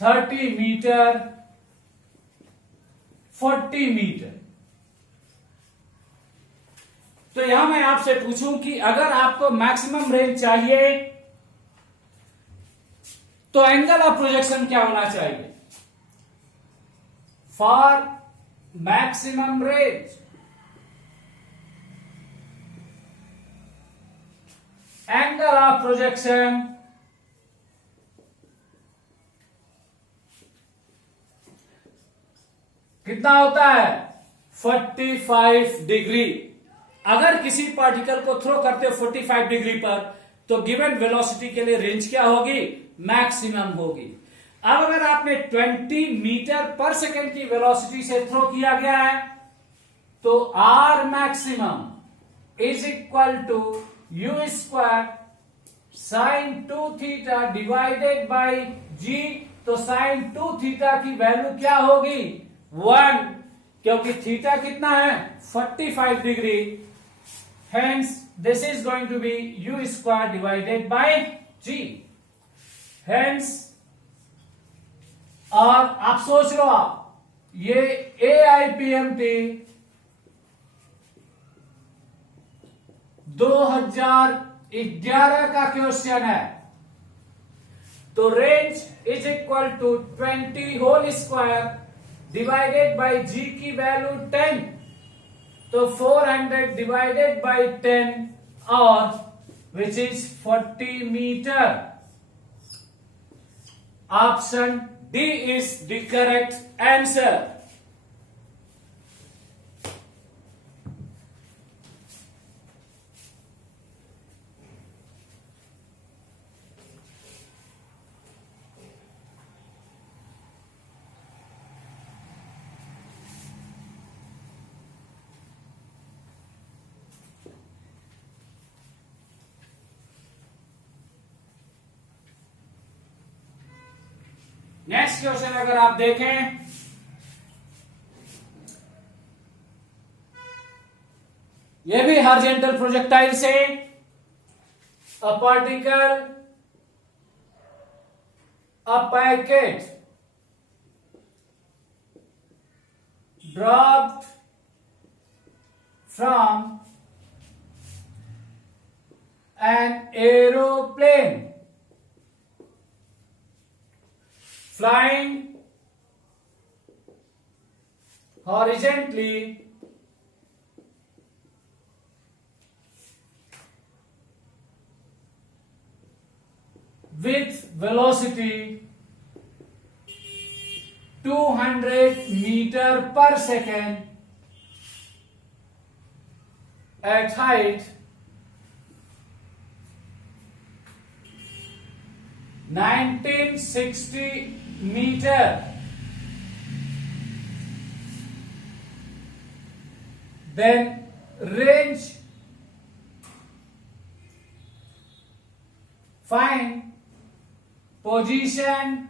30 metre, 40 metre. तो यहां मैं आपसे पूछूं कि अगर आपको मैक्सिमम रेंज चाहिए तो एंगल ऑफ प्रोजेक्शन क्या होना चाहिए? For maximum range angle of projection कितना होता है? 45 डिग्री। अगर किसी पार्टिकल को थ्रो करते हो 45 डिग्री पर तो गिवन वेलोसिटी के लिए रेंज क्या होगी? मैक्सिमम होगी। अब अगर आपने 20 मीटर पर सेकेंड की वेलोसिटी से थ्रो किया गया है तो R maximum is equal to U square sine 2 theta divided by G. तो साइन 2 थीटा की वैल्यू क्या होगी? 1, क्योंकि थीटा कितना है? 45 degree. Hence, this is going to be u square divided by g. Hence, और आप सोच लो ये AIPMT 2011 का क्वेश्चन है। तो range is equal to 20 whole square divided by G की वैल्यू 10, तो 400 डिवाइडेड बाई 10 और which is 40 metre. Option D is the correct answer. Next question अगर आप देखें, यह भी हॉरिजॉन्टल प्रोजेक्टाइल से a particle, a packet dropped from an aeroplane flying horizontally with velocity 200 meter per second at height 1960 meter, then range, find position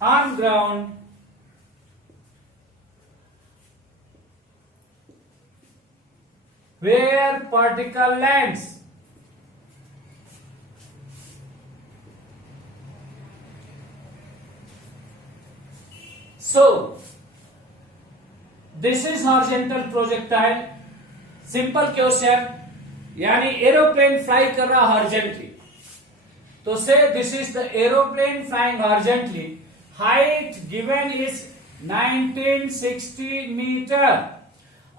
on ground where particle lands. So this is horizontal projectile, simple question, यानी aeroplane fly कर रहा horizontally, तो से this is the aeroplane flying horizontally, height given is 1960 metre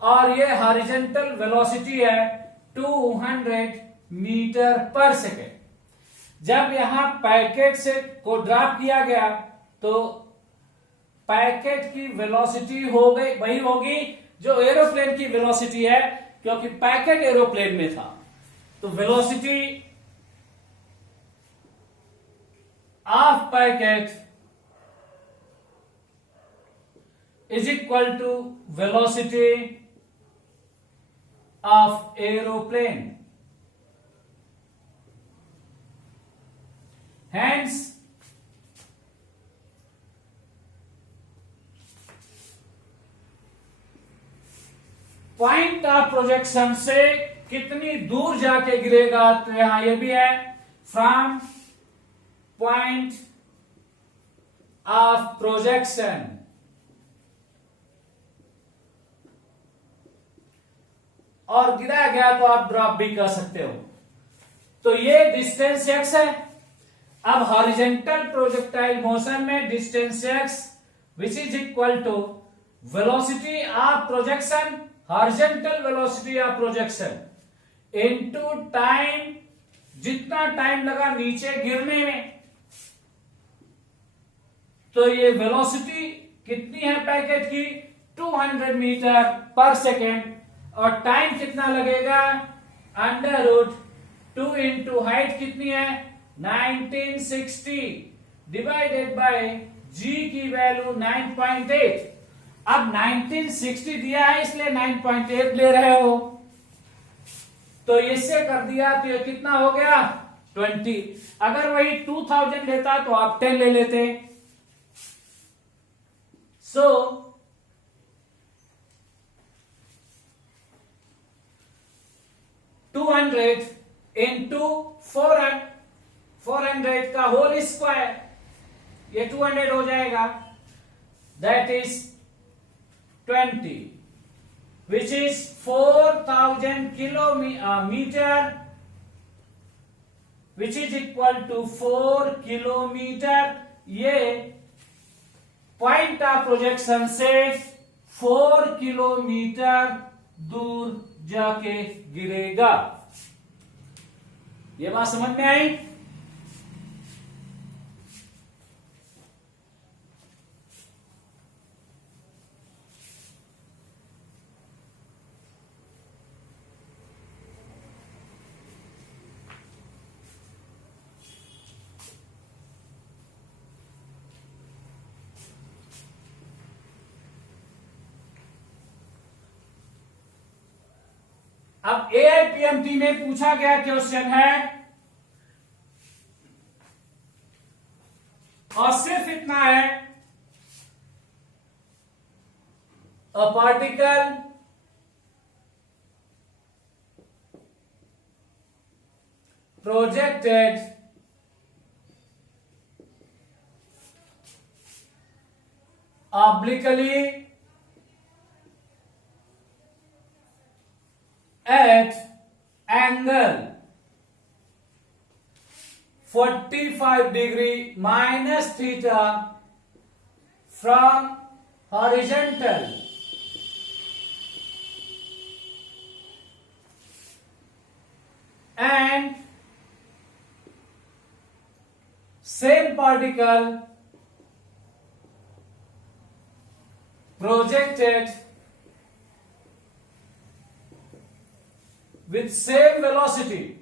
और ये horizontal velocity है 200 metre पर second. जब यहां पैकेट से को ड्रॉप किया गया तो पैकेट की वेलोसिटी हो गई वही होगी जो एरोप्लेन की वेलोसिटी है, क्योंकि पैकेट एरोप्लेन में था। तो velocity of packet is equal to velocity of aeroplane. Hence, point of projection से कितनी दूर जाके गिरेगा, तो यहां ये भी है फ्रॉम पॉइंट ऑफ प्रोजेक्शन, और गिराया गया तो आप ड्रॉप भी कर सकते हो। तो ये डिस्टेंस x है। अब हॉरिजेंटल प्रोजेक्टाइल मोशन में distance x which is equal to velocity of projection, horizontal velocity of projection into time, जितना टाइम लगा नीचे गिरने में। तो ये वेलोसिटी कितनी है पैकेट की, 200 मीटर पर सेकेंड, और टाइम कितना लगेगा, अंडर रूट 2 इंटू हाइट कितनी है 1960 डिवाइडेड बाय जी की वैल्यू 9.8। अब 1960 दिया है इसलिए 9.8 ले रहे हो, तो इससे कर दिया तो ये कितना हो गया 20। अगर वही 2000 लेता तो आप 10 ले लेते। सो 200 इंटू 400 का होल स्क्वायर, ये 200 हो जाएगा, that is 20 which is 4000 kilometre, which is equal to 4 kilometre. ये पॉइंट ऑफ प्रोजेक्शन से 4 किलोमीटर दूर जाके गिरेगा। ये बात समझ में आई? अब एआईपीएमटी में पूछा गया क्वेश्चन है, और सिर्फ इतना है, a particle projected obliquely at angle 45 degree minus theta from horizontal and same particle projected with same velocity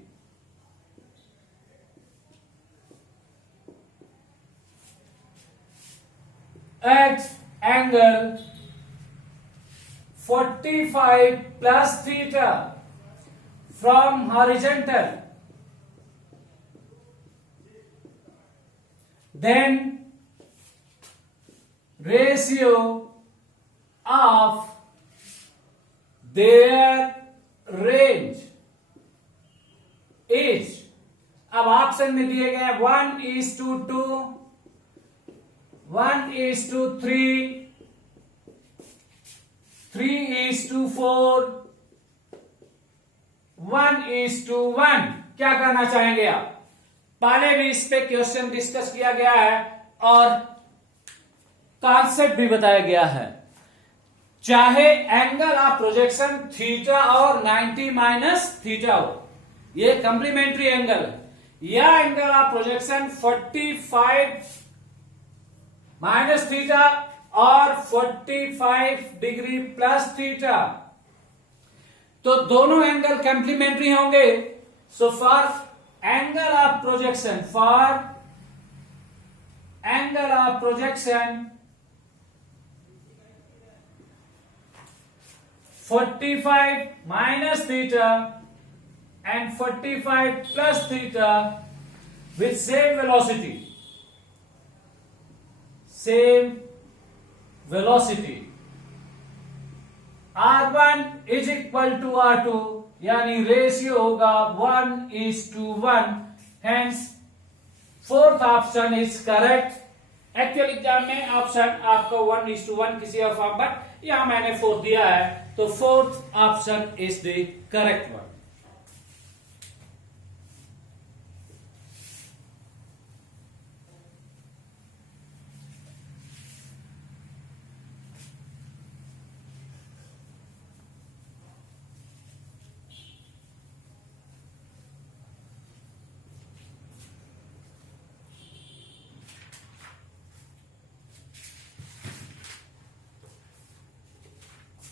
at angle 45 plus theta from horizontal, then ratio of their range is, अब option में दिए गए 1:2, 1:3, 3:4, 1:1। क्या करना चाहेंगे आप? पहले भी इस पे क्वेश्चन डिस्कस किया गया है और कॉन्सेप्ट भी बताया गया है। चाहे एंगल ऑफ प्रोजेक्शन थीटा और 90 माइनस थीटा हो, ये कंप्लीमेंट्री एंगल है, या angle of projection 45 minus theta और 45 डिग्री प्लस थीटा, तो दोनों एंगल कंप्लीमेंट्री होंगे। So for angle of projection, for angle of projection 45 minus theta and 45 plus theta with same velocity, same velocity, R1 is equal to R2, यानी ratio होगा 1:1, hence fourth option is correct actual exam में option आपका 1:1 किसी और form, but यहां मैंने 4 दिया है, तो 4th option is the correct one.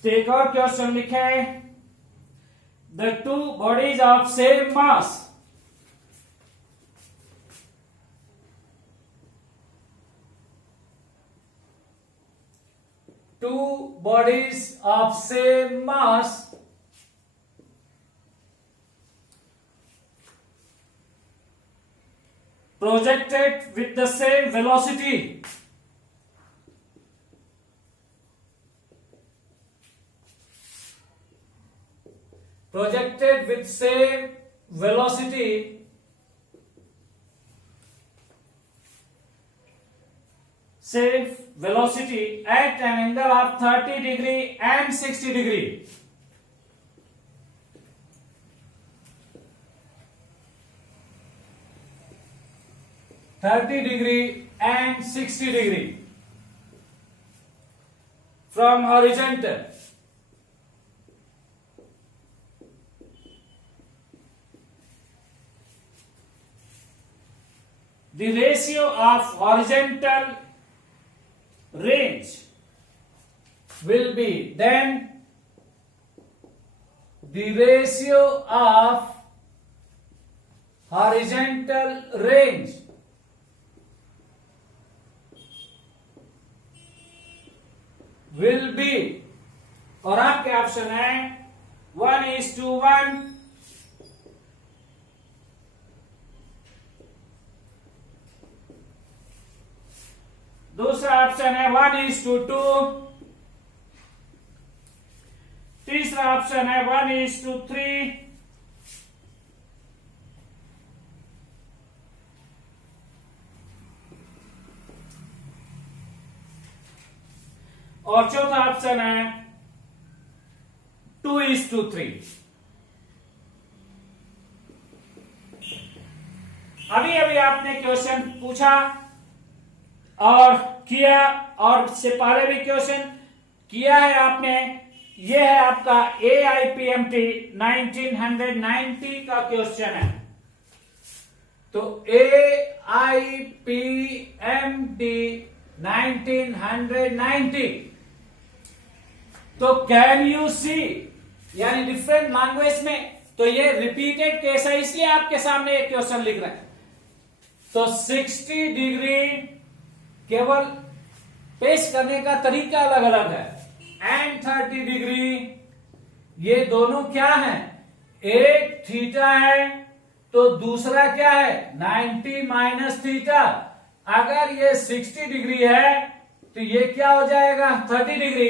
एक और क्वेश्चन लिखे, the two bodies of same mass projected with the same velocity same velocity at an angle of 30 degree and 60 degree. and 60 degree from horizontal. The ratio of horizontal range will be, then the ratio of horizontal range will be, और आपके option है 1:1, दूसरा option है 1:2, तीसरा option है 1:3, और चौथा option है 2:3। अभी अभी आपने क्वेश्चन पूछा और किया, और इससे पहले भी क्वेश्चन किया है आपने। यह है आपका AIPMT 1990 का क्वेश्चन है। तो AIPMT 1990, तो कैन यू सी, यानी डिफरेंट लैंग्वेज में, तो ये रिपीटेड केस है, इसलिए आपके सामने एक क्वेश्चन लिख रहे हैं। तो 60 डिग्री केवल पेश करने का तरीका अलग अलग है, एंड 30 डिग्री, ये दोनों क्या है, एक थीटा है तो दूसरा क्या है 90 माइनस थीटा। अगर ये 60 डिग्री है तो ये क्या हो जाएगा 30 डिग्री।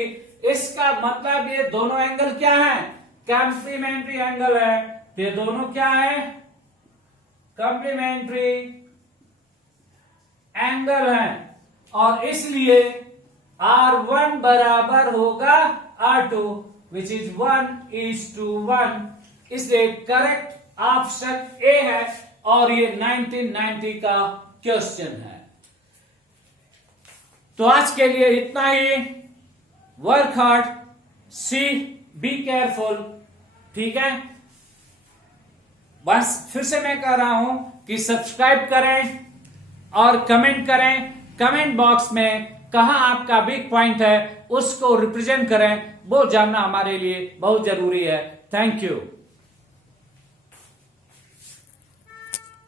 इसका मतलब ये दोनों एंगल क्या है, कॉम्प्लीमेंट्री एंगल है। तो ये दोनों क्या है, कॉम्प्लीमेंट्री एंगल है, और इसलिए R1 बराबर होगा R2, विच इज 1:1। इसलिए करेक्ट ऑप्शन ए है, और ये 1990 का क्वेश्चन है। तो आज के लिए इतना ही। Work hard, see, be careful, ठीक है। बस फिर से मैं कह रहा हूं कि सब्सक्राइब करें और कमेंट करें। कमेंट बॉक्स में कहां आपका वीक पॉइंट है उसको रिप्रेजेंट करें, वो जानना हमारे लिए बहुत जरूरी है। Thank you.